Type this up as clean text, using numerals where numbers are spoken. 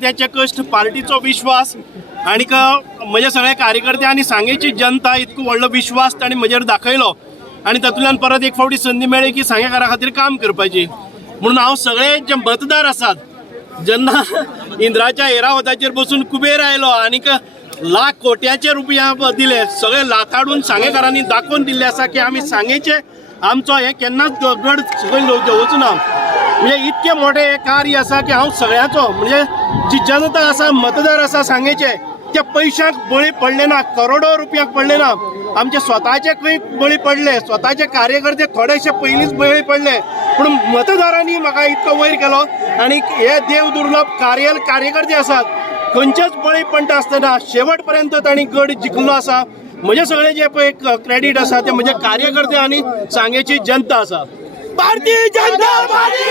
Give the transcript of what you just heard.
कार्यकर्त्याचे कश्ट, पार्टीचो विश्वास आणि म्हजे सगळे कार्यकर्ते आनी सांगेची जनता इतको व्हडलो विश्वास ताणी म्हजेर दाखयलो आणि तातूंतल्यान परत एक फावटी संदी मेळ्ळी की सांगेकारा खातीर काम करपाची. म्हणून हांव सगळे जे मतदार आसात जेन्ना इंद्राच्या एरावताचेर बसून कुबेर आयलो आनीक लाख कोट्याचे रुपया दिले, सगळे लाताडून सांगेकारांनी दाखोवन दिल्ले आसा की आमी सांगेचे आमचो हे केन्नाच गड सकयल वचूना. म्हणजे इतके मोठे हे कार्य आसा की हांव सगळ्याचो म्हणजे जी जनता आसा, मतदार आसा सांगेचे, त्या पैशांक बळी पडले ना, करोडो रुपयांक पडले ना. आमचे स्वताचे खंय बळी पडले, स्वताचे कार्यकर्ते थोडेशे पयलींच बळी पडले, पूण मतदारांनी म्हाका इतको वयर केलो. आनी हे देव दुर्लभ कार्यकर्ते आसात, खंयचेच बळी पडटा आसतना शेवट पर्यंत तांणी गड जिखलो आसा. म्हजे सगळे जे पळय क्रेडीट आसा ते म्हजे कार्यकर्ते आनी सांगेची जनता आसा. भारतीय जनता पार्टी